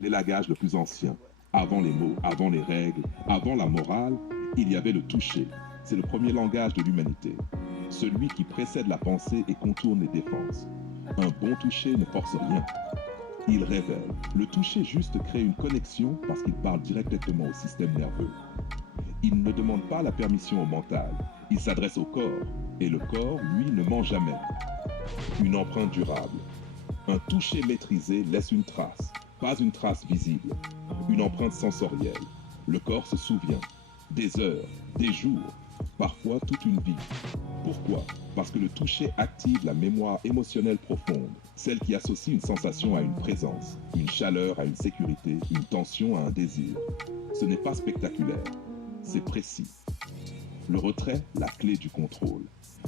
L'élagage le plus ancien. Avant les mots, avant les règles, avant la morale, il y avait le toucher. C'est le premier langage de l'humanité. Celui qui précède la pensée et contourne les défenses. Un bon toucher ne force rien. Il révèle. Le toucher juste crée une connexion parce qu'il parle directement au système nerveux. Il ne demande pas la permission au mental. Il s'adresse au corps. Et le corps, lui, ne ment jamais. Une empreinte durable. Un toucher maîtrisé laisse une trace, pas une trace visible, une empreinte sensorielle. Le corps se souvient, des heures, des jours, parfois toute une vie. Pourquoi? Parce que le toucher active la mémoire émotionnelle profonde, celle qui associe une sensation à une présence, une chaleur à une sécurité, une tension à un désir. Ce n'est pas spectaculaire, c'est précis. Le retrait, la clé du contrôle.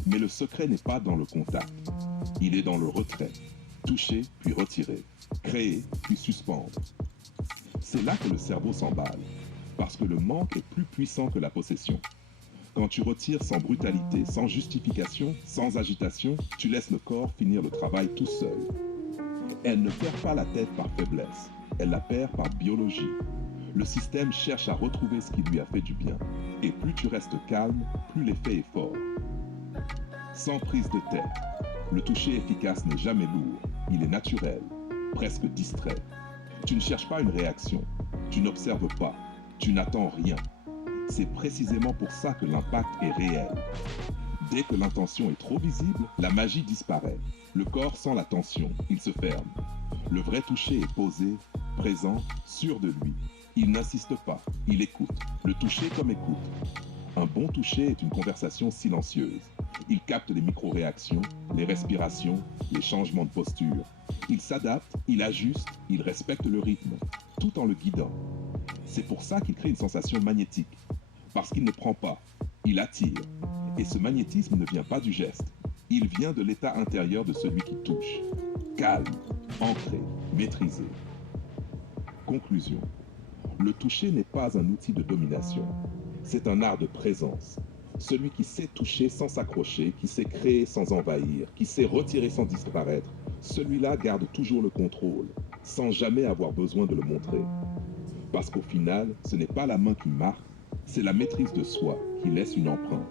Mais le secret n'est pas dans le contact, il est dans le retrait. Toucher, puis retirer. Créer, puis suspendre. C'est là que le cerveau s'emballe, parce que le manque est plus puissant que la possession. Quand tu retires sans brutalité, sans justification, sans agitation, tu laisses le corps finir le travail tout seul. Elle ne perd pas la tête par faiblesse, elle la perd par biologie. Le système cherche à retrouver ce qui lui a fait du bien. Et plus tu restes calme, plus l'effet est fort. Sans prise de tête. Le toucher efficace n'est jamais lourd, il est naturel, presque distrait. Tu ne cherches pas une réaction, tu n'observes pas, tu n'attends rien. C'est précisément pour ça que l'impact est réel. Dès que l'intention est trop visible, la magie disparaît. Le corps sent la tension, il se ferme. Le vrai toucher est posé, présent, sûr de lui. Il n'insiste pas, il écoute. Le toucher comme écoute. Un bon toucher est une conversation silencieuse. Il capte les micro-réactions, les respirations, les changements de posture. Il s'adapte, il ajuste, il respecte le rythme, tout en le guidant. C'est pour ça qu'il crée une sensation magnétique. Parce qu'il ne prend pas, il attire. Et ce magnétisme ne vient pas du geste. Il vient de l'état intérieur de celui qui touche. Calme, ancré, maîtrisé. Conclusion. Le toucher n'est pas un outil de domination. C'est un art de présence. Celui qui sait toucher sans s'accrocher, qui sait créer sans envahir, qui sait retirer sans disparaître, celui-là garde toujours le contrôle, sans jamais avoir besoin de le montrer. Parce qu'au final, ce n'est pas la main qui marque, c'est la maîtrise de soi qui laisse une empreinte.